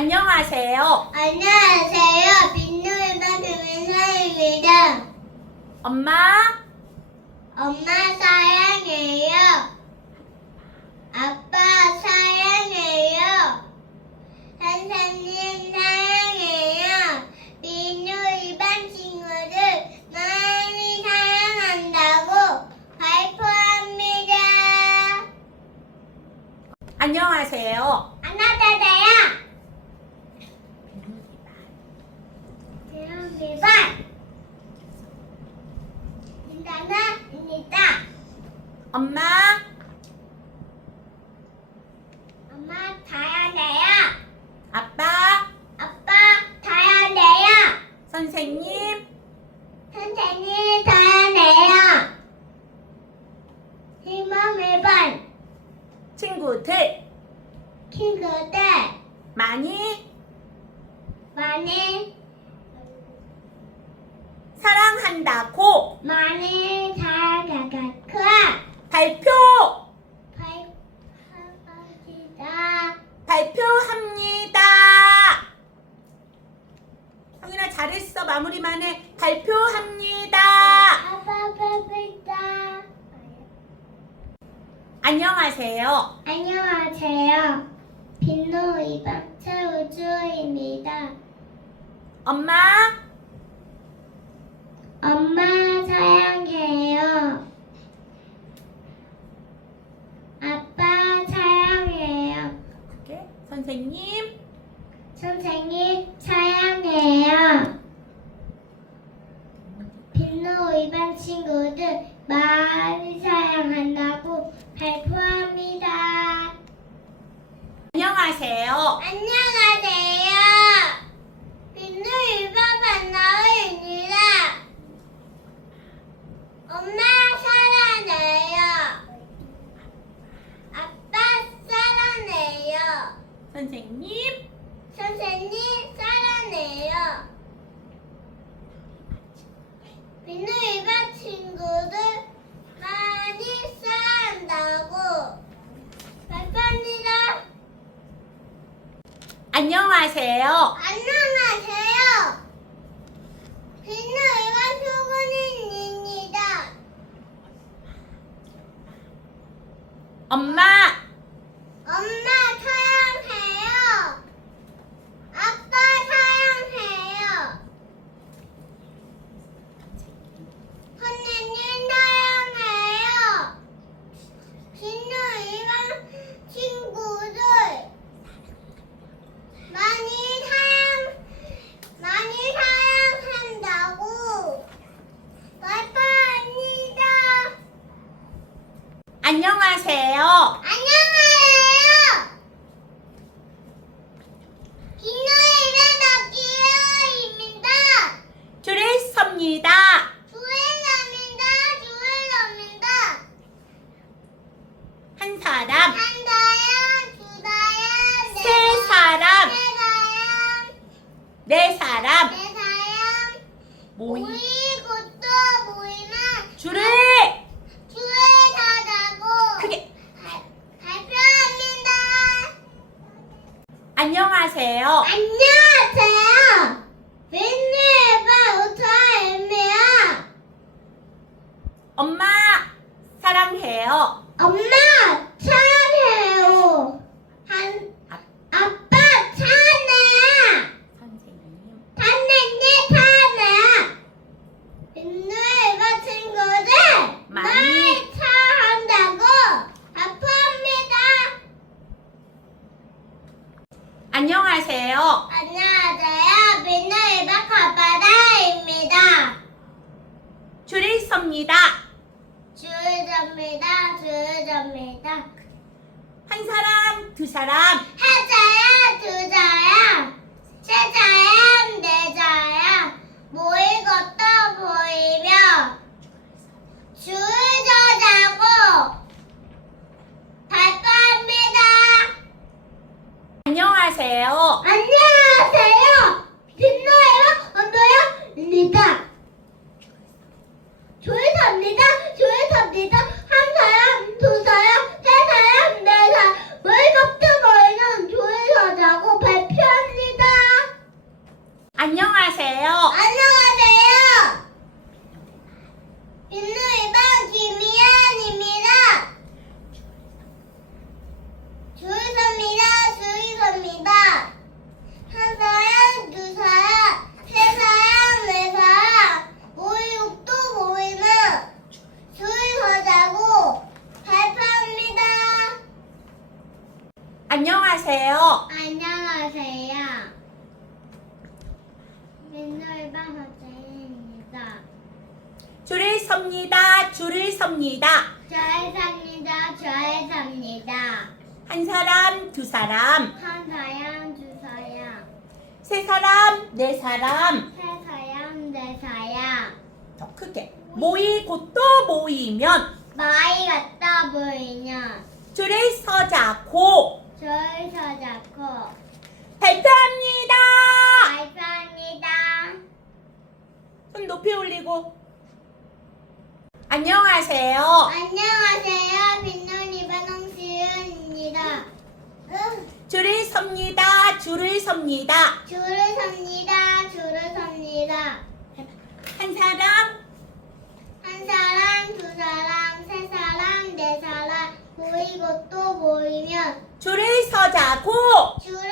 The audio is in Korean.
안녕하세요. 안녕하세요. 민노이반 김민서입니다. 엄마, 엄마 사랑해요. 아빠 사랑해요. 선생님 사랑해요. 민노이반 친구들 많이 사랑한다고 발표합니다. 안녕하세요. 안녕하세요. 비반 인사나입니다. 엄마, 엄마 다현이에요. 아빠, 아빠 다현이에요. 선생님, 선생님 다현이에요. 희망 비반 친구들. 친구들. 많이. 많이 사랑한다고 많이 사랑하고 발표 발표합니다. 발표합니다. 성인아 잘했어. 마무리만 해. 발표합니다. 아빠빠빠다. 안녕하세요. 안녕하세요. 빈노 이방 최우주입니다. 엄마, 엄마 사랑해요. 아빠 사랑해요. 오케이. 선생님, 선생님 사랑해요. 빈노 이방 친구들 많이 사랑한다고 발표합니다. 안녕하세요. 안녕하세요. 빈노 이방 반나우입니다. 엄마 사랑해요. 아빠 사랑해요. 선생님, 선생님 사랑해요. 민우 이반 친구들 많이 사랑한다고 발표합니다. 안녕하세요. 안녕하세요. 이반 수근입니다. 엄마, 엄마 사랑해요. 아빠 사랑해요. 선생님 사랑해요. 진우 이랑 친구들 많이 사랑 많이 사랑한다고 발표합니다. 안녕하세요. 안녕하세요. 김노이가 기호입니다. 줄을 섭니다. 주일남입니다. 주일남입니다. 한 사람, 한 다연, 두 다연, 네세 사람, 세 다연, 네 사람, 네 다연. 모이 모이고또 모이면 주에 서자고 크게. 발표합니다. 안녕하세요. 안녕하세요. 웬일바 우타입니다. 엄마, 사랑해요. 엄마 사랑해요. 한 아, 아빠 사랑해. 선생님. 선생님 사랑해. 웬일바 친구들 많이 많이 사랑한다고 발표합니다. 안녕하세요. 안녕하세요. 웬일바 가바다입니다. 줄을 섭니다. 주의자입니다. 주의자입니다. 한 사람, 두 사람, 하자야, 두자야, 세자야, 네자야, 모이고 또 모이며 주의자자고 발표합니다. 안녕하세요. 안녕하세요. 빈노예요, 언더야입니다. 조회사입니다. 조회사입니다. 한 사람, 두 사람, 세 사람, 네 사람, 월급도 모이는 조회사자고 발 안녕하세요. 안녕하세요. 민노이반 선생님입니다. 줄을 섭니다. 줄을 섭니다. 저해삽니다. 저해삽니다. 한 사람, 두 사람, 한 사람, 두 사람, 세 사람, 네 사람. 세 사람, 네 사람. 더 크게. 모이고 또 모이면 마이 같다 보이면 줄을 서자고 저에 안녕하세요. 안녕하세요. 빛눈이반 홍시윤입니다. 줄을 섭니다. 줄을 섭니다. 줄을 섭니다. 줄을 섭니다. 한 사람, 한 사람, 두 사람, 세 사람, 네 사람 보이고 또 보이면 줄을 서자고. 줄을